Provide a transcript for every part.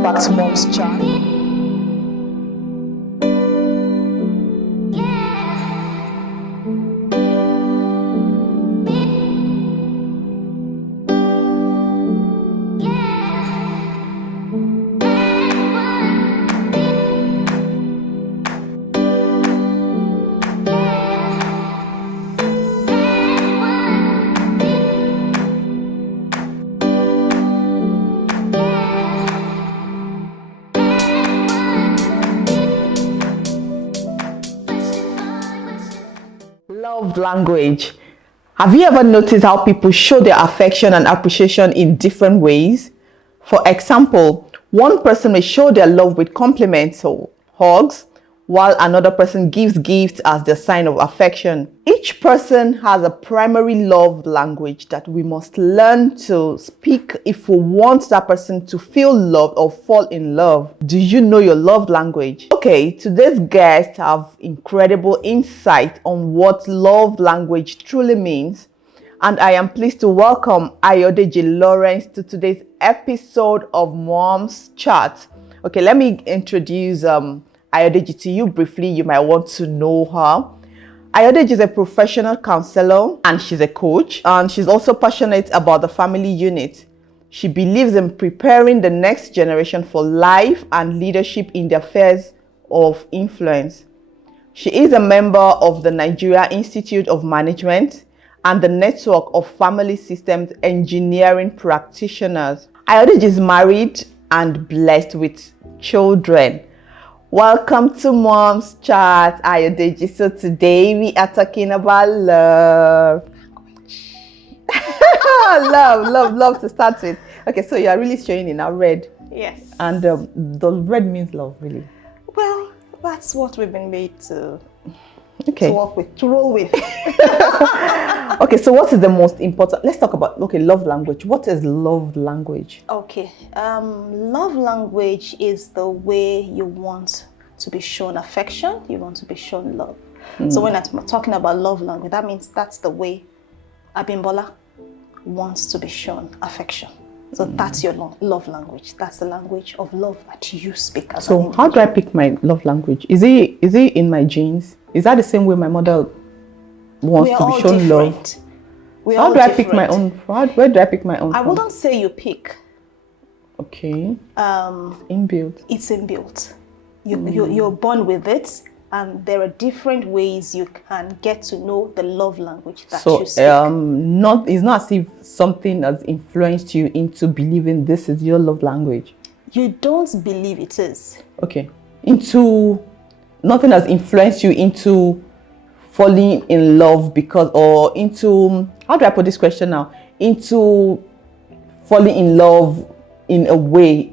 Welcome back to Mom's Chat. Love language. Have you ever noticed how people show their affection and appreciation in different ways? For example, one person may show their love with compliments or hugs, while another person gives gifts as their sign of affection. Each person has a primary love language that we must learn to speak if we want that person to feel loved or fall in love. Do you know your love language? Okay, today's guests have incredible insight on what love language truly means. And I am pleased to welcome Ayodeji Lawrence to today's episode of Mom's Chat. Okay, let me introduce Ayodeji to you briefly. You might want to know her. Ayodeji is a professional counselor and she's a coach, and she's also passionate about the family unit. She believes in preparing the next generation for life and leadership in their spheres of influence. She is a member of the Nigeria Institute of Management and the network of family systems engineering practitioners. Ayodeji is married and blessed with children. Welcome to Mom's Chat, Ayodeji. So today we are talking about love. love to start with. Okay, so you are really showing in our red. Yes. And the red means love, really. Well, that's what we've been made to work with, to roll with. Okay, so what is the most important? Let's talk about, love language. What is love language? Okay, love language is the way you want to be shown affection, you want to be shown love. So when I'm talking about love language, that means that's the way Abimbola wants to be shown affection. So that's your love language. That's the language of love that you speak as an individual. How do I pick my love language? Is it in my genes? Is that the same way my mother wants to be shown love? How do I pick my own? Where do I pick my own? I wouldn't say you pick. Okay. Inbuilt. It's inbuilt. You're born with it, and there are different ways you can get to know the love language that you speak. It's not as if something has influenced you into believing this is your love language. You don't believe it is. Okay. Nothing has influenced you into falling in love how do I put this question now? Into falling in love in a way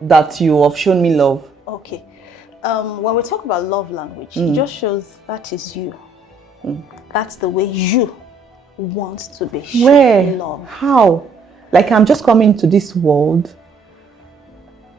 that you have shown me love. Okay. When we talk about love language, it just shows that is you. That's the way you want to be shown love. How? Like I'm just coming to this world.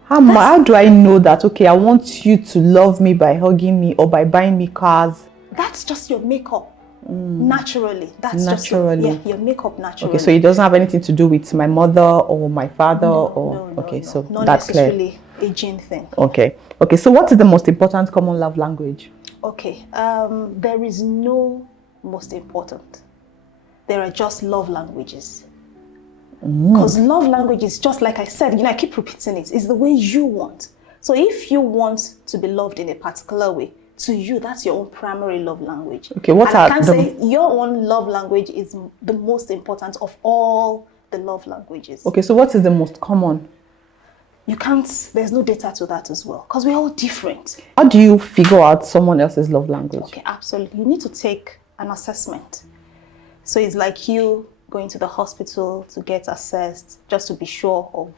How do I know that, okay, I want you to love me by hugging me or by buying me cars? That's just your makeup. Naturally. That's naturally. Just your makeup naturally. Okay, so it doesn't have anything to do with my mother or my father so not that's necessarily clear. A gene thing. Okay, so what is the most important common love language? Okay, there is no most important. There are just love languages. Because love language is just like I said, I keep repeating it, it's the way you want. So if you want to be loved in a particular way, to you, that's your own primary love language. Okay, I can say your own love language is the most important of all the love languages. Okay, so what is the most common? There's no data to that as well, because we're all different. How do you figure out someone else's love language? Okay, absolutely. You need to take an assessment. So it's like you going to the hospital to get assessed just to be sure of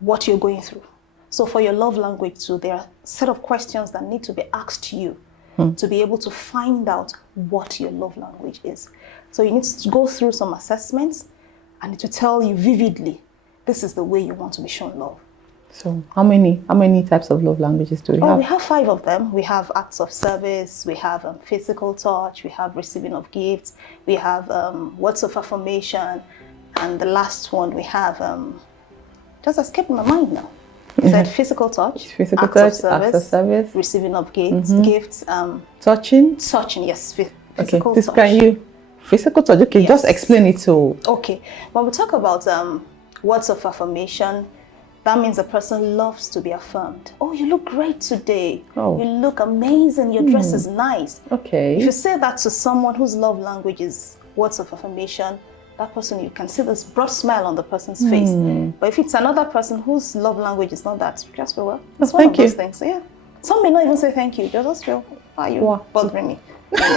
what you're going through. So for your love language too, there are a set of questions that need to be asked you to be able to find out what your love language is. So you need to go through some assessments and it will tell you vividly, this is the way you want to be shown love. So how many types of love languages do we have? We have 5 of them. We have acts of service, we have physical touch, we have receiving of gifts, we have words of affirmation, and the last one we have, just escaped my mind now. said physical touch, Physical acts touch, acts of service, receiving of gifts, touching. touching, yes, Okay, physical this touch. can you physical touch. Okay, just Yes. explain it to. Okay, when we talk about words of affirmation, that means a person loves to be affirmed. Oh, you look great today. Oh. You look amazing. Your dress is nice. Okay. If you say that to someone whose love language is words of affirmation, that person, you can see this broad smile on the person's face. But if it's another person whose love language is not that, you just feel, well, it's one thank of those you. things. So, yeah. Some may not even say thank you. They just feel, why are you Wow. bothering me? But as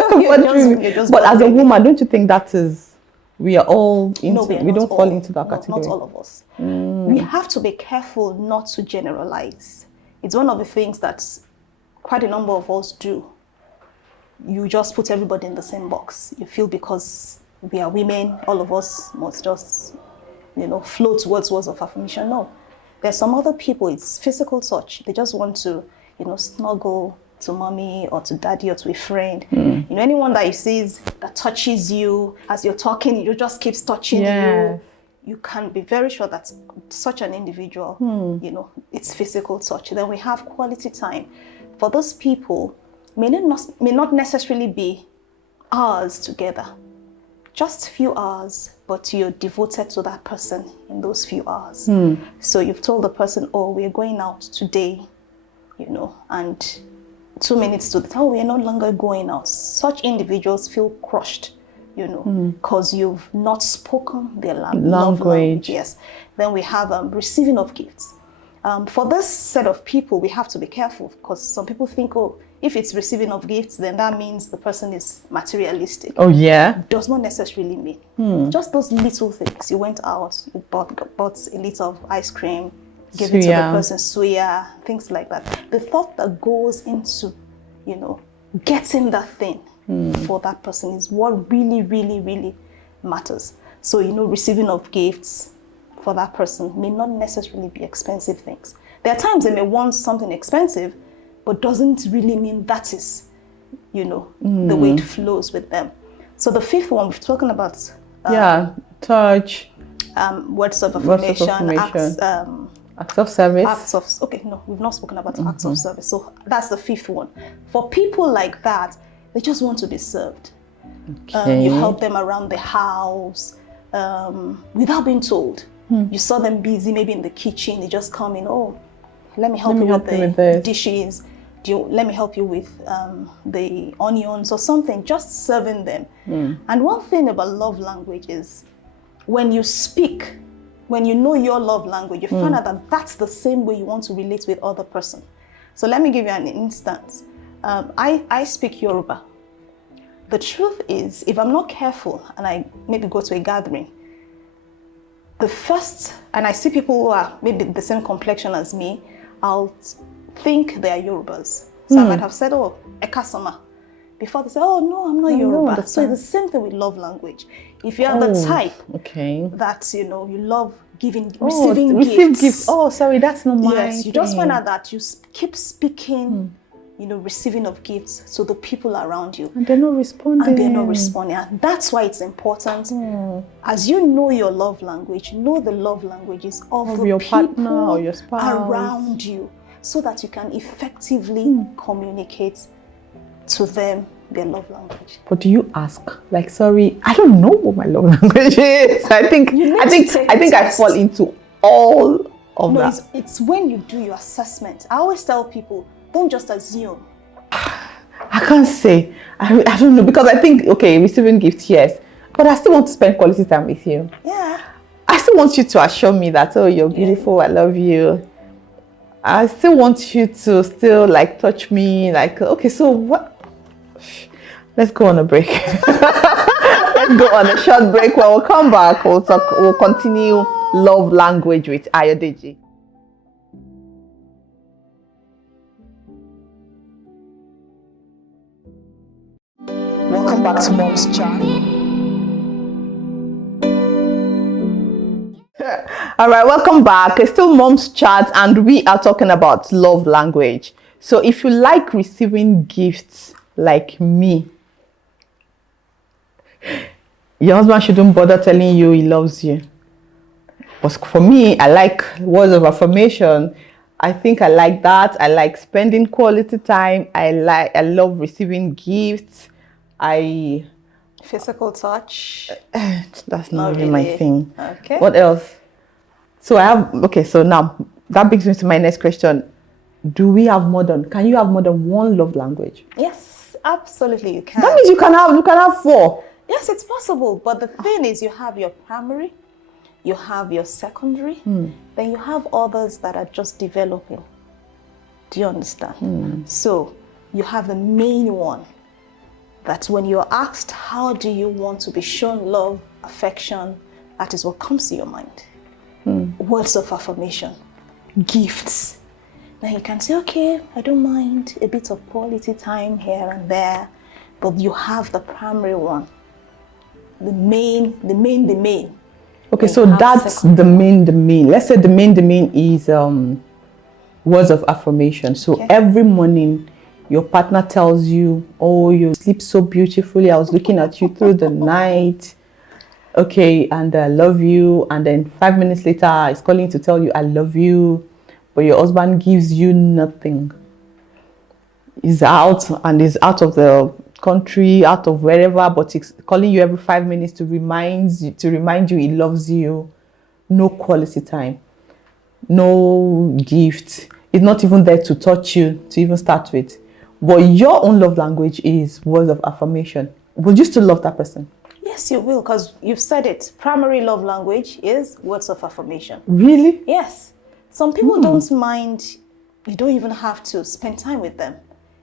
a bothering me. woman, don't you think that is we are all into? No, we not don't fall all. into that No, category. not all of us. We have to be careful not to generalize. It's one of the things that quite a number of us do. You just put everybody in the same box. You feel because we are women, all of us must just, flow towards words of affirmation. No. There's some other people, it's physical touch. They just want to, snuggle to mommy or to daddy or to a friend. Anyone that you see that touches you as you're talking, you just keeps touching Yes. you can be very sure that such an individual, it's physical touch. Then we have quality time. For those people, may not necessarily be hours together, just few hours, but you're devoted to that person in those few hours. So you've told the person, oh, we're going out today, and 2 minutes to the time, we're no longer going out. Such individuals feel crushed, because you've not spoken their love language. Yes. Then we have receiving of gifts. For this set of people, we have to be careful because some people think, oh, if it's receiving of gifts, then that means the person is materialistic. Oh yeah. Does not necessarily mean. Just those little things. You went out, you bought a liter of ice cream, give it to the person, suya, things like that. The thought that goes into, getting that thing for that person is what really, really, really matters. So, receiving of gifts for that person may not necessarily be expensive things. There are times they may want something expensive, but doesn't really mean that is, the way it flows with them. So the fifth one, we've spoken about touch, words of affirmation, acts of service. We've not spoken about acts of service. So that's the fifth one. For people like that, they just want to be served. You help them around the house without being told. You saw them busy, maybe in the kitchen, they just come in, oh, let me help you with the dishes. Let me help you with the onions or something, just serving them. And one thing about love language is when you speak, when you know your love language, you find out that that's the same way you want to relate with other person. So let me give you an instance. I speak Yoruba. The truth is, if I'm not careful and I maybe go to a gathering, and I see people who are maybe the same complexion as me, I'll think they are Yorubas. So I might have said, oh, Ekasama. Before they say, oh, no, I'm not Yoruba. So it's the same thing with love language. If you are the type that, you love receiving gifts. Oh, sorry, that's not my Yes, you just find out that you keep speaking, receiving of gifts to the people around you. And they're not responding. And that's why it's important. As you know your love language, know the love languages of the your people partner or your spouse around you, so that you can effectively communicate to them their love language. But do you ask, like, sorry, I don't know what my love language is. I think I fall into all of that. It's when you do your assessment. I always tell people, don't just assume. I can't say. I don't know, because I think, receiving gifts, yes, but I still want to spend quality time with you. Yeah. I still want you to assure me that, oh, you're beautiful, I love you. I still want you to still touch me, so what? Let's go on a break. Let's go on a short break. When we'll come back, we'll continue love language with Ayodeji. Welcome back to Mom's Chat. All right, welcome back. It's still Mom's Chat, and we are talking about love language. So if you like receiving gifts like me, your husband shouldn't bother telling you he loves you. But for me, I like words of affirmation. I think I like that. I like spending quality time. I love receiving gifts. I Physical touch. That's not Not really my really. thing. Okay. What else? So I have, okay, so now that brings me to my next question. Can you have more than one love language? Yes, absolutely you can. That means you can have four. Yes, it's possible. But the thing is, you have your primary, you have your secondary, then you have others that are just developing. Do you understand? So you have the main one. That when you're asked, how do you want to be shown love, affection, that is what comes to your mind. Words of affirmation, gifts. Now you can say, okay, I don't mind a bit of quality time here and there, but you have the primary one, the main. Okay, Then so you have that's secondary the main. Let's say the main is words of affirmation. So Okay. every morning your partner tells you, oh, you sleep so beautifully. I was looking at you through the night. Okay, and I love you. And then 5 minutes later, he's calling to tell you, I love you. But your husband gives you nothing. He's out of the country, out of wherever, but he's calling you every 5 minutes to remind you he loves you. No quality time, no gift. He's not even there to touch you to even start with. But your own love language is words of affirmation. Would you still love that person? Yes, you will, because you've said it. Primary love language is words of affirmation. Really? Yes. Some people don't mind, you don't even have to spend time with them.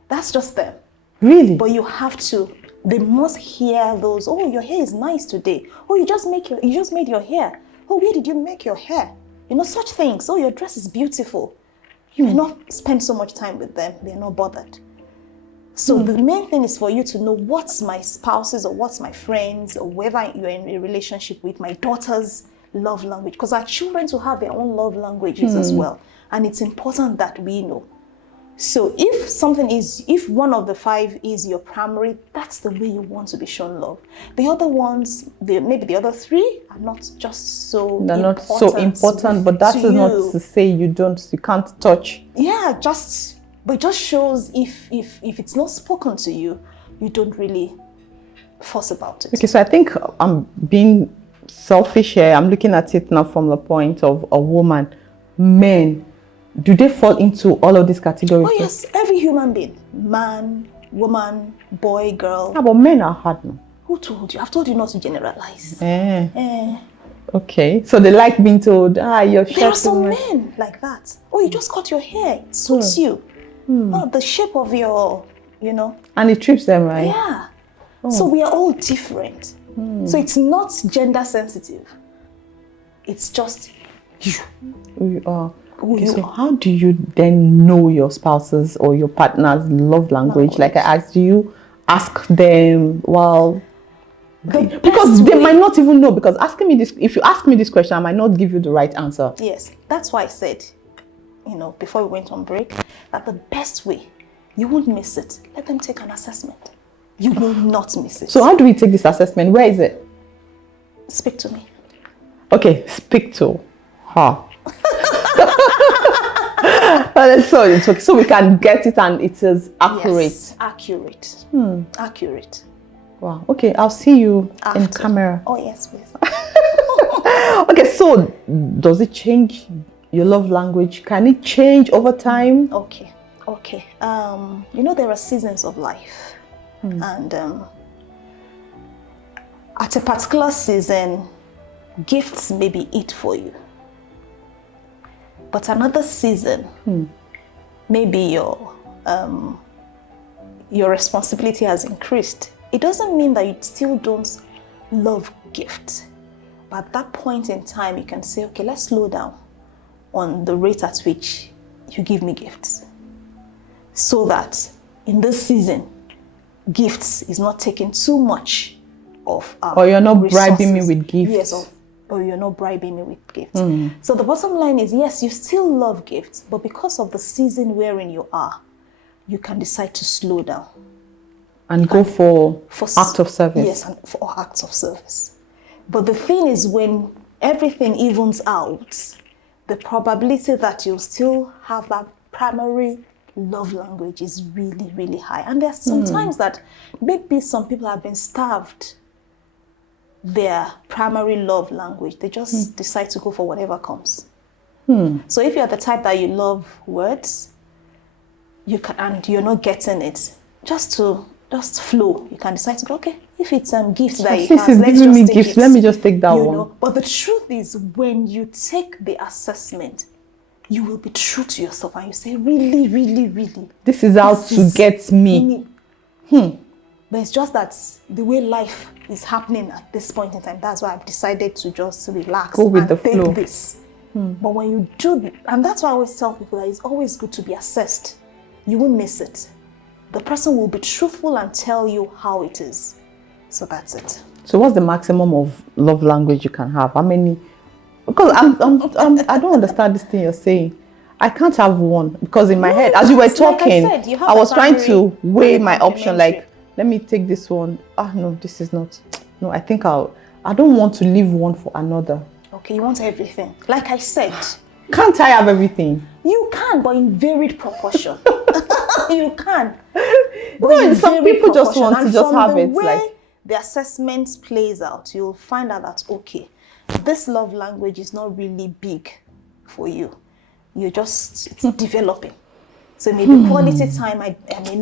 That's just them. Really? But you have to, they must hear those, oh, your hair is nice today. Oh, you just made your hair. Oh, where did you make your hair? You know, such things. Oh, your dress is beautiful. You may not spend so much time with them. They're not bothered. So the main thing is for you to know what's my spouse's or what's my friends or whoever you're in a relationship with, my daughter's love language. Because our children to have their own love languages as well. And it's important that we know. So if one of the 5 is your primary, that's the way you want to be shown love. The other ones, maybe the other 3 are not just so important. They're not so important, but that is not to say you can't touch. Yeah, but it just shows if it's not spoken to you, you don't really fuss about it. Okay, so I think I'm being selfish here. I'm looking at it now from the point of a woman. Men, do they fall into all of these categories? Oh yes, every human being. Man, woman, boy, girl. Yeah, but men are hard now. Who told you? I've told you not to generalize. Okay, so they like being told, your shirt. There are some men like that. Oh, you just cut your hair. It suits you. Oh, the shape of your, And it trips them, right? Yeah. So we are all different. So it's not gender sensitive. It's just you. Who you are. Okay, so how do you then know your spouse's or your partner's love language? Like I asked, do you ask them, because they might not even know, because if you ask me this question, I might not give you the right answer. Yes, that's why I said, before we went on break, that the best way, you won't miss it. Let them take an assessment. You will not miss it. So how do we take this assessment? Where is it? Speak to me. Okay, speak to her. So we can get it and it is accurate. Yes, accurate. Accurate. Wow. Okay, I'll see you in camera. Oh yes, please. Okay, so does it change your love language? Can it change over time? Okay. There are seasons of life, and at a particular season, gifts may be it for you. But another season, maybe your responsibility has increased. It doesn't mean that you still don't love gifts. But at that point in time, you can say, okay, let's slow down on the rate at which you give me gifts. So that in this season, gifts is not taking too much of our Or you're not resources. bribing me with gifts. Yes, or you're not bribing me with gifts. So the bottom line is, yes, you still love gifts, but because of the season wherein you are, you can decide to slow down. And go for acts of service. Yes, and for acts of service. But the thing is, when everything evens out, the probability that you'll still have that primary love language is really, really high. And there's sometimes that maybe some people have been starved their primary love language. They just decide to go for whatever comes. So if you're the type that you love words, you can, and you're not getting it, just flow. You can decide to go, okay, if it's gifts that he has, let's giving me just take gifts. it. Let me just take that one. Know? But the truth is, when you take the assessment, you will be true to yourself and you say, really, really, really, this is how to get me. But it's just that the way life is happening at this point in time, that's why I've decided to just relax Go with and the take flow. this. But when you do, and that's why I always tell people that it's always good to be assessed. You won't miss it. The person will be truthful and tell you how it is. So that's it. So what's the maximum of love language you can have? How many? Because I don't understand this thing you're saying. I can't have one because in my head, as you were talking, like I said, I was trying to weigh and a my option. Like, let me take this one. No, this is not. No, I think I don't want to leave one for another. Okay, you want everything. Like I said. Can't I have everything? You can, but in varied proportion. You can. No, some people just want to just have it. Like the assessment plays out, you'll find out that, okay, this love language is not really big for you. It's developing. So maybe quality time,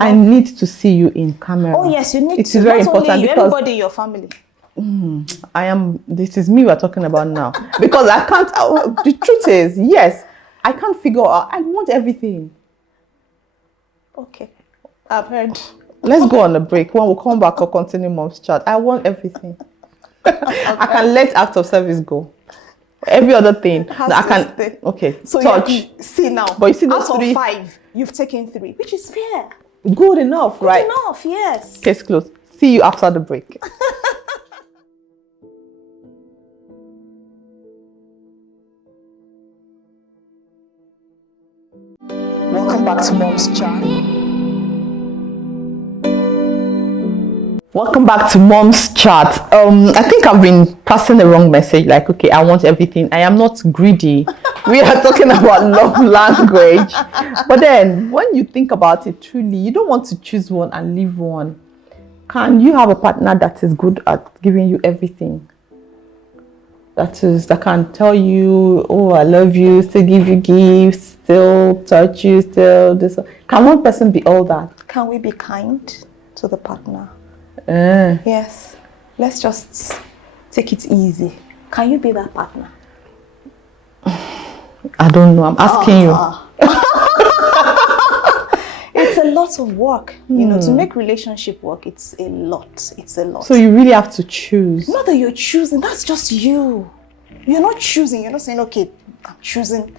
I need to see you in camera. Oh yes, you need it to. Is very not important only you, because everybody in your family. This is me we're talking about now. Because I can't, the truth is, yes, I can't figure out, I want everything. Okay, I've heard. Let's go on a break. When we come back, I'll continue Mom's chat. I want everything. I can let act of service go. Every other thing. I can. Stay. Okay. So touch. See now. But you see those out three. Of 5, you've taken 3, which is fair. Good enough, right? Good enough, yes. Case closed. See you after the break. Welcome back to Mom's Chat. Welcome back to Mom's Chat. I think I've been passing the wrong message. Like, okay, I want everything. I am not greedy. We are talking about love language. But then, when you think about it truly, you don't want to choose one and leave one. Can you have a partner that is good at giving you everything? That can tell you, oh, I love you, still give you gifts, still touch you, still this. Can one person be all that? Can we be kind to the partner? Yes. Let's just take it easy. Can you be that partner? I don't know. I'm asking you. It's a lot of work. You know, to make relationship work, it's a lot. It's a lot. So you really have to choose. Not that you're choosing, that's just you. You're not choosing. You're not saying, okay, I'm choosing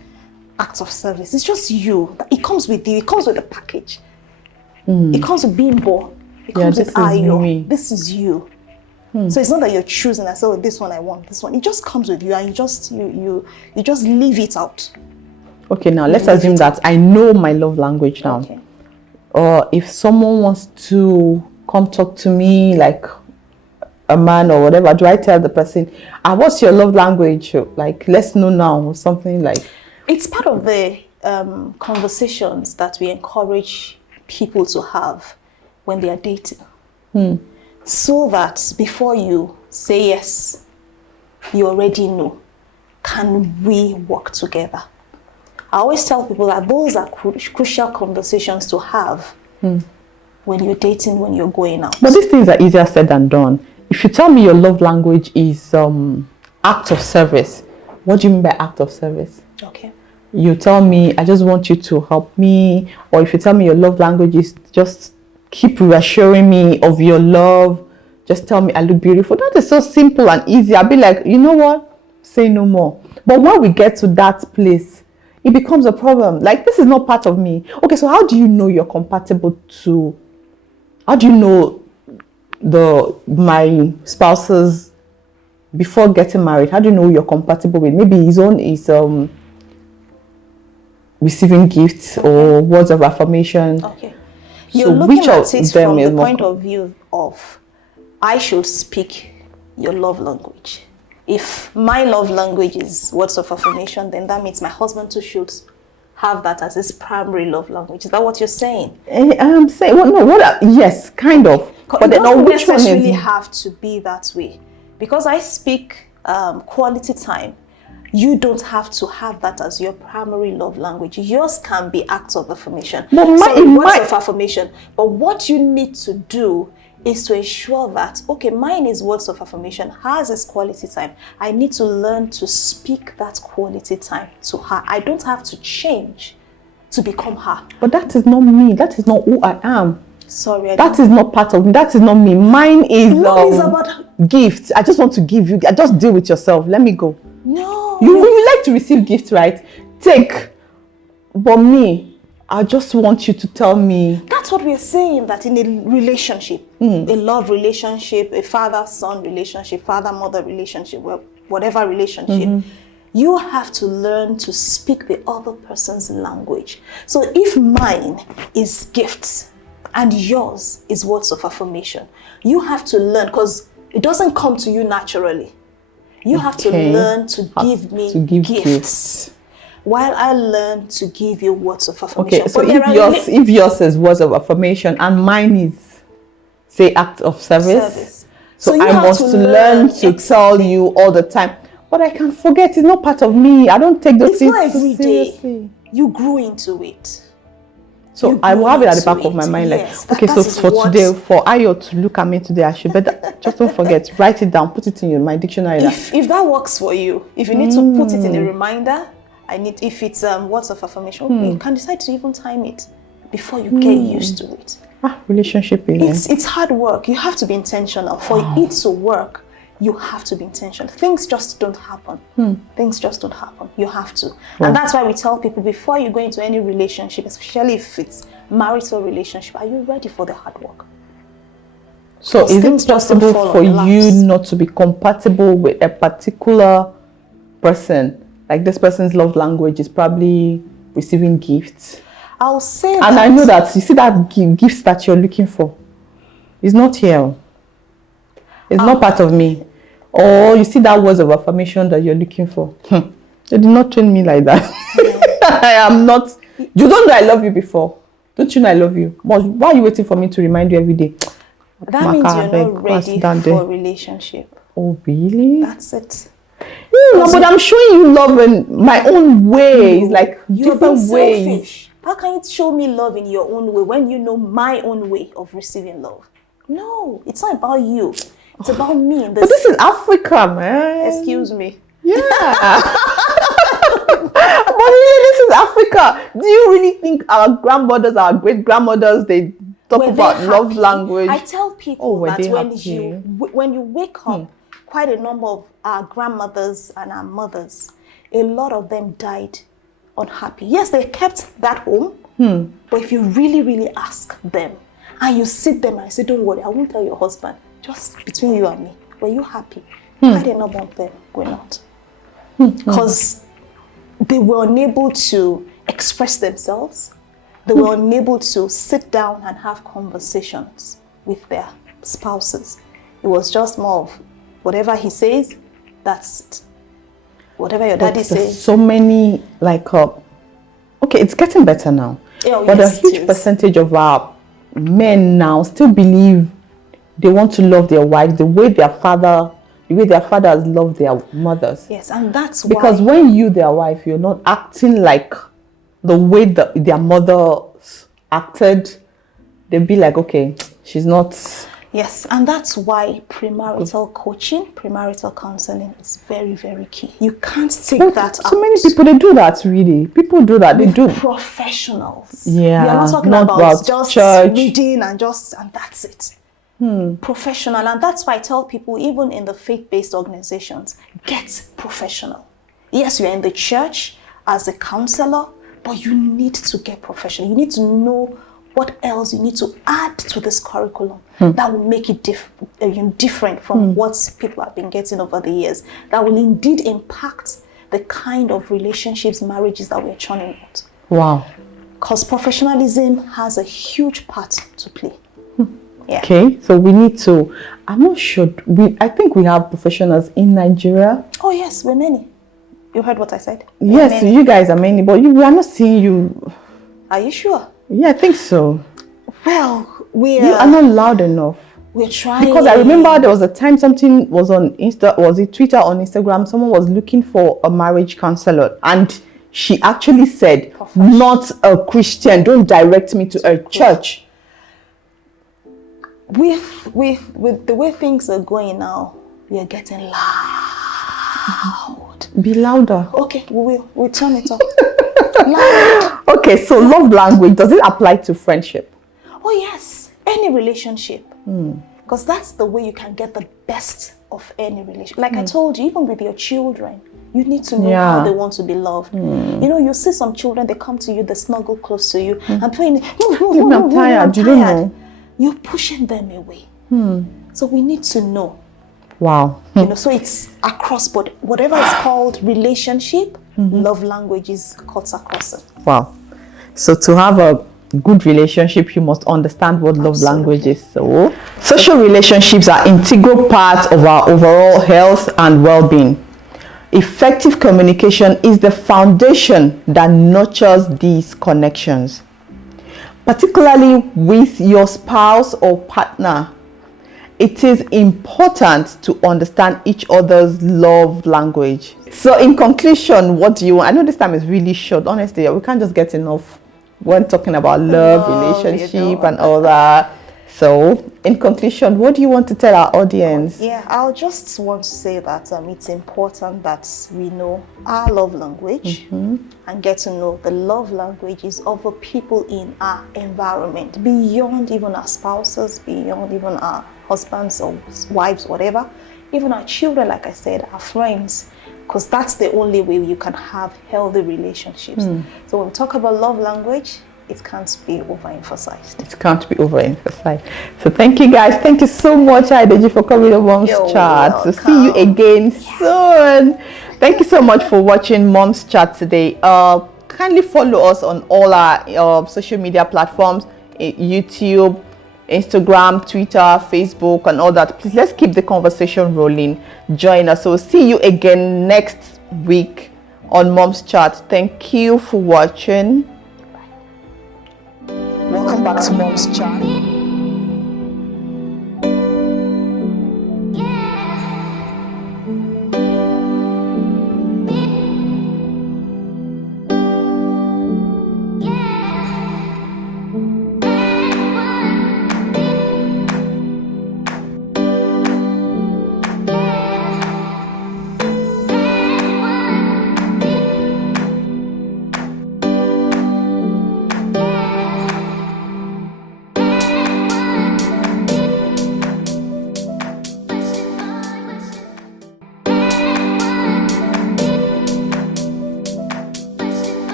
acts of service. It's just you. It comes with you. It comes with the package. It comes with bimbo. It comes with ayo. This is you. So it's not that you're choosing. I say, oh, this one I want, this one. It just comes with you, and you just leave it out. Okay, now let's assume that I know my love language now. Okay. Or if someone wants to come talk to me, like a man or whatever, do I tell the person, what's your love language? Like, let's know now, or something like. It's part of the conversations that we encourage people to have when they are dating. So that before you say yes, you already know, can we work together? I always tell people that those are crucial conversations to have when you're dating, when you're going out. But these things are easier said than done. If you tell me your love language is act of service, what do you mean by act of service? Okay. You tell me, I just want you to help me. Or if you tell me your love language is just keep reassuring me of your love, just tell me I look beautiful. That is so simple and easy. I'll be like, you know what? Say no more. But when we get to that place, it becomes a problem. Like, this is not part of me. Okay, so how do you know you're compatible to, how do you know my spouses before getting married? How do you know you're compatible with? Maybe his own is receiving gifts or words of affirmation. Okay. You're looking at it from the point of view of, I should speak your love language. if my love language is words of affirmation, then that means my husband too should have that as his primary love language. Is that what you're saying? I'm saying, well, no, yes, kind of. But It then, doesn't which one necessarily is? have to be that way. Because I speak quality time, you don't have to have that as your primary love language. Yours can be acts of affirmation. But Words of affirmation. But what you need to do is to ensure that, okay, mine is words of affirmation, hers is quality time. I need to learn to speak that quality time to her. I don't have to change to become her. But that is not me. That is not who I am. Sorry, that is not part of me. That is not me. Mine is about gifts. I just want to give you. I just deal with yourself. Let me go. No. You like to receive gifts, right? Take. But me, I just want you to tell me. That's what we're saying, that in a relationship, a love relationship, a father-son relationship, father-mother relationship, whatever relationship, you have to learn to speak the other person's language. So if mine is gifts and yours is words of affirmation, you have to learn, because it doesn't come to you naturally. You have to learn to give me gifts. While I learn to give you words of affirmation. Okay, so if yours is words of affirmation and mine is, say, act of service. So I must learn to tell you all the time. But I can forget. It's not part of me. I don't take those things every seriously. Day. You grew into it. So I will have it at the back of my mind. Yes, like, okay, so for today, for Ayo to look at me today, I should better, just don't forget, write it down, put it in my dictionary. If that works for you, if you need to put it in a reminder, if it's words of affirmation, you can decide to even time it before you get used to it. Relationship is it's hard work. You have to be intentional. For it to work, you have to be intentional. Things just don't happen. Things just don't happen. You have to. And that's why we tell people, before you go into any relationship, especially if it's marital relationship, are you ready for the hard work? So is it possible for you not to be compatible with a particular person? Like, this person's love language is probably receiving gifts. I'll say that. And I know that, you see, that gifts that you're looking for is not here. It's not part of me. Or you see that words of affirmation that you're looking for. They did not train me like that. I am not. You don't know I love you before. Don't you know I love you? But why are you waiting for me to remind you every day? That means you're not ready for a relationship. Oh, really? That's it. No, but I'm showing you love in my own ways, like different ways. Selfish. How can you show me love in your own way when you know my own way of receiving love? No, it's not about you. It's about me. But this is Africa, man. Excuse me. Yeah. But really, this is Africa. Do you really think our grandmothers, our great grandmothers, they talk about love language? I tell people that when you wake up, quite a number of our grandmothers and our mothers, a lot of them died unhappy. Yes, they kept that home, but if you really, really ask them, and you sit them and say, don't worry, I won't tell your husband, just between you and me, were you happy? Quite a number of them were not. Because they were unable to express themselves. They were unable to sit down and have conversations with their spouses. It was just more of whatever he says, that's it. Whatever your daddy says. So many, like, okay, it's getting better now. But a huge percentage of our men now still believe they want to love their wives the way their fathers love their mothers. Yes, and that's why. Because when you, their wife, you're not acting like the way their mothers acted, they'll be like, okay, she's not. Yes, and that's why premarital coaching, premarital counseling is very, very key. You can't take that out. So many people, they do that, really. People do that. They do. Professionals. Yeah. You're not talking about just church. reading and that's it. Professional. And that's why I tell people, even in the faith-based organizations, get professional. Yes, you're in the church as a counselor, but you need to get professional. You need to know what else you need to add to this curriculum that will make it different from what people have been getting over the years, that will indeed impact the kind of relationships, marriages that we're churning out. Wow. Because professionalism has a huge part to play. Yeah. Okay, so we need to I'm not sure. I think we have professionals in Nigeria. Oh yes, we're many. You heard what I said? Yes, you guys are many, but we are not seeing you. Are you sure? Yeah, I think so. Well, you are not loud enough. We're trying. Because I remember there was a time something was on Twitter, on Instagram, someone was looking for a marriage counselor, and she actually said, not a Christian, don't direct me to a church. With the way things are going now, we are getting loud. Be louder. Okay, we'll turn it up. Loud. Okay, so love language, does it apply to friendship? Oh yes, any relationship. Because that's the way you can get the best of any relationship. Like I told you, even with your children, you need to know how they want to be loved. You know, you see some children, they come to you, they snuggle close to you, and playing, I'm tired. You don't know. You're pushing them away. So we need to know. Wow. You know, so it's across, but whatever is called relationship, love languages cuts across it. Wow. So to have a good relationship, you must understand what love language is. So social relationships are integral parts of our overall health and well-being. Effective communication is the foundation that nurtures these connections, particularly with your spouse or partner. It is important to understand each other's love language. So in conclusion, what do you want? I know this time is really short. Honestly, we can't just get enough when talking about love, relationship and all that. So in conclusion, what do you want to tell our audience? Yeah, I'll just want to say that it's important that we know our love language and get to know the love languages of the people in our environment, beyond even our spouses, beyond even our husbands or wives, whatever, even our children, like I said, our friends, because that's the only way you can have healthy relationships. So when we talk about love language, it can't be overemphasized. It can't be overemphasized. So thank you guys. Thank you so much, Adeji, for coming to Mom's Chat. So see you again soon. Thank you so much for watching Mom's Chat today. Kindly follow us on all our social media platforms, YouTube, Instagram, Twitter, Facebook, and all that. Please, let's keep the conversation rolling. Join us. So see you again next week on Mom's Chat. Thank you for watching. Welcome back to Mom's Chat.